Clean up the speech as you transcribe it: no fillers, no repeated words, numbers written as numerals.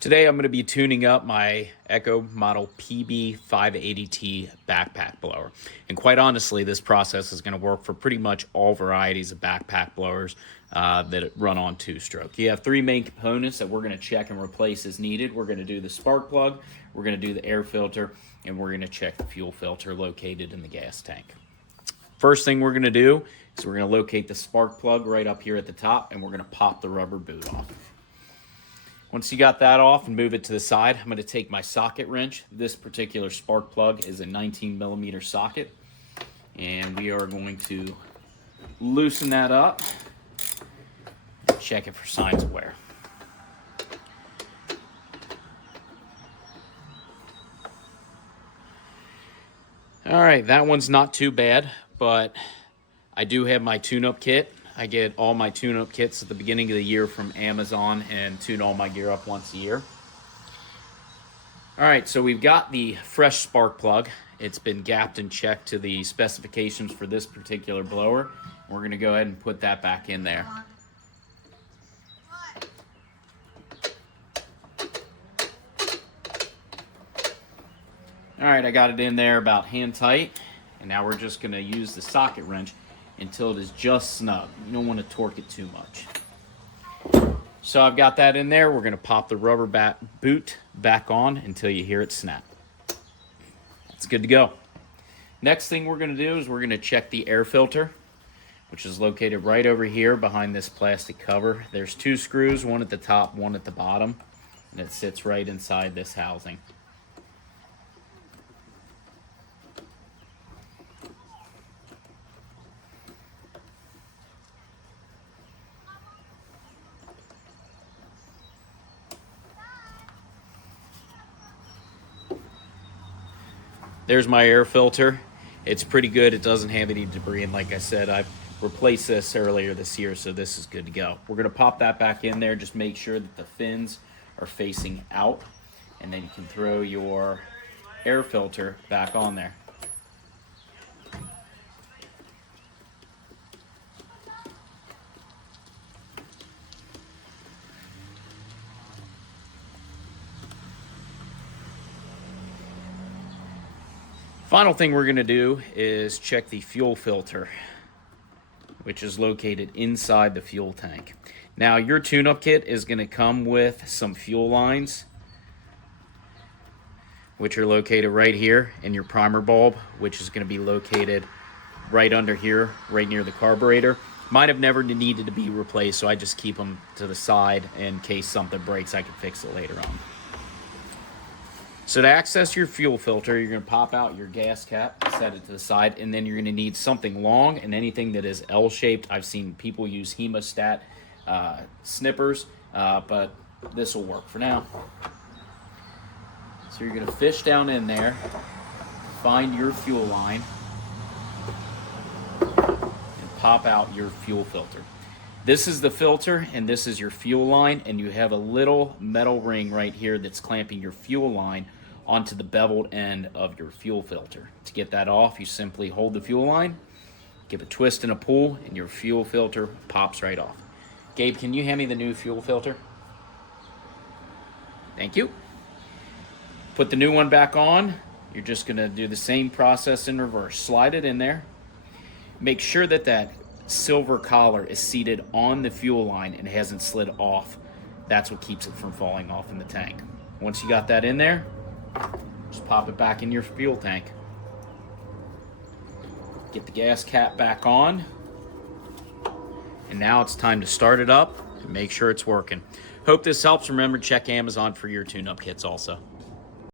Today I'm going to be tuning up my Echo model PB580T backpack blower. And quite honestly, this process is going to work for pretty much all varieties of backpack blowers that run on two-stroke. You have three main components that we're going to check and replace as needed. We're going to do the spark plug, we're going to do the air filter, and we're going to check the fuel filter located in the gas tank. First thing we're going to do is we're going to locate the spark plug right up here at the top, and we're going to pop the rubber boot off. Once you got that off and move it to the side, I'm going to take my socket wrench. This particular spark plug is a 19mm socket, and we are going to loosen that up and check it for signs of wear. All right, that one's not too bad, but I do have my tune-up kit. I get all my tune-up kits at the beginning of the year from Amazon and tune all my gear up once a year. All right, so we've got the fresh spark plug. It's been gapped and checked to the specifications for this particular blower. We're going to go ahead and put that back in there. All right, I got it in there about hand tight, and now we're just going to use the socket wrench until it is just snug. You don't want to torque it too much. So I've got that in there. We're going to pop the rubber boot back on until you hear it snap. That's good to go. Next thing we're going to do is we're going to check the air filter, which is located right over here behind this plastic cover. There's two screws, one at the top, one at the bottom, and it sits right inside this housing. There's my air filter. It's pretty good. It doesn't have any debris, and like I said, I've replaced this earlier this year, so this is good to go. We're going to pop that back in there. Just make sure that the fins are facing out, and then you can throw your air filter back on there. Final thing we're going to do is check the fuel filter, which is located inside the fuel tank. Now, your tune-up kit is going to come with some fuel lines, which are located right here, and your primer bulb, which is going to be located right under here, right near the carburetor. Mine have never needed to be replaced, so I just keep them to the side in case something breaks. I can fix it later on. So to access your fuel filter, you're going to pop out your gas cap, set it to the side, and then you're going to need something long and anything that is L-shaped. I've seen people use hemostat snippers, but this will work for now. So you're going to fish down in there, find your fuel line, and pop out your fuel filter. This is the filter, and this is your fuel line, and you have a little metal ring right here that's clamping your fuel line onto the beveled end of your fuel filter. To get that off, you simply hold the fuel line, give a twist and a pull, and your fuel filter pops right off. Gabe, can you hand me the new fuel filter? Thank you. Put the new one back on. You're just going to do the same process in reverse. Slide it in there. Make sure that that silver collar is seated on the fuel line and hasn't slid off. That's what keeps it from falling off in the tank. Once you got that in there, just pop it back in your fuel tank. Get the gas cap back on, and now it's time to start it up and make sure it's working. Hope this helps. Remember, check Amazon for your tune-up kits also.